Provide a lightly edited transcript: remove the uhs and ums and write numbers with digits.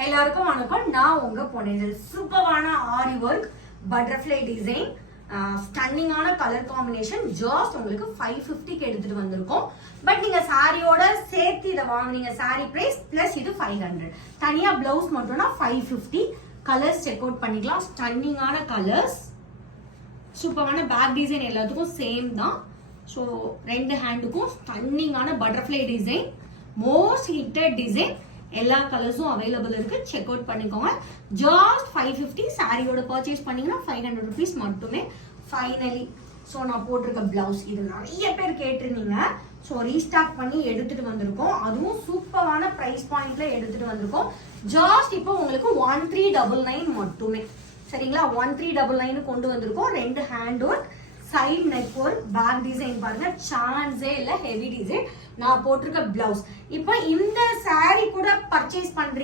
எல்லாருக்கும் வணக்கம். நான் உங்க பொன்னேஜல். சூப்பரான ஆரி ஒர்க் பட்டர்ஃப்ளை டிசைன், ஸ்டன்னிங்கான கலர் காம்பினேஷன். ஜாஸ்ட் உங்களுக்கு 550க்கு எடுத்துட்டு வந்திருக்கோம். பட் நீங்க சாரியோட சேர்த்து இதை வாங்குனீங்க, சாரி பிரைஸ் பிளஸ் இது 500. தனியா பிளவுஸ் மட்டும்னா 550. கலர்ஸ் செக் அவுட் பண்ணிக்கலாம். ஸ்டன்னிங்கான கலர்ஸ், சூப்பரான பேக் டிசைன் எல்லாத்துக்கும் சேம் தான். ஸோ ரெண்டு ஹேண்டுக்கும் ஸ்டன்னிங்கான பட்டர்ஃப்ளை டிசைன், மோஸ்ட் ஹிட்டட் டிசைன். எல்லா கலர்ஸும் அவைலபிள் இருக்கு, செக் அவுட் பண்ணிக்கோங்க. ஜாஸ்ட் 550. சாரியோட பர்ச்சேஸ் பண்ணீங்கன்னா 500 ருபீஸ் மட்டுமே. ஃபைனலி ஸோ நான் போட்டிருக்க பிளவுஸ் இது நிறைய பேர் கேட்டிருந்தீங்க. ஸோ ரீஸ்டாக் பண்ணி எடுத்துட்டு வந்திருக்கோம். அதுவும் சூப்பரான பிரைஸ் பாயிண்ட்ல எடுத்துட்டு வந்திருக்கோம். ஜாஸ்ட் இப்போ உங்களுக்கு 1399 மட்டுமே. சரிங்களா, 1399 கொண்டு வந்திருக்கோம். ரெண்டு hand work, side neck work, back design பாருங்க, சான்ஸே இல்ல, ஹெவி டிசைன். நான் போட்டிருக்க பிளவுஸ். இப்போ இந்த சாரி கூட பர்ச்சேஸ் பண்றீங்க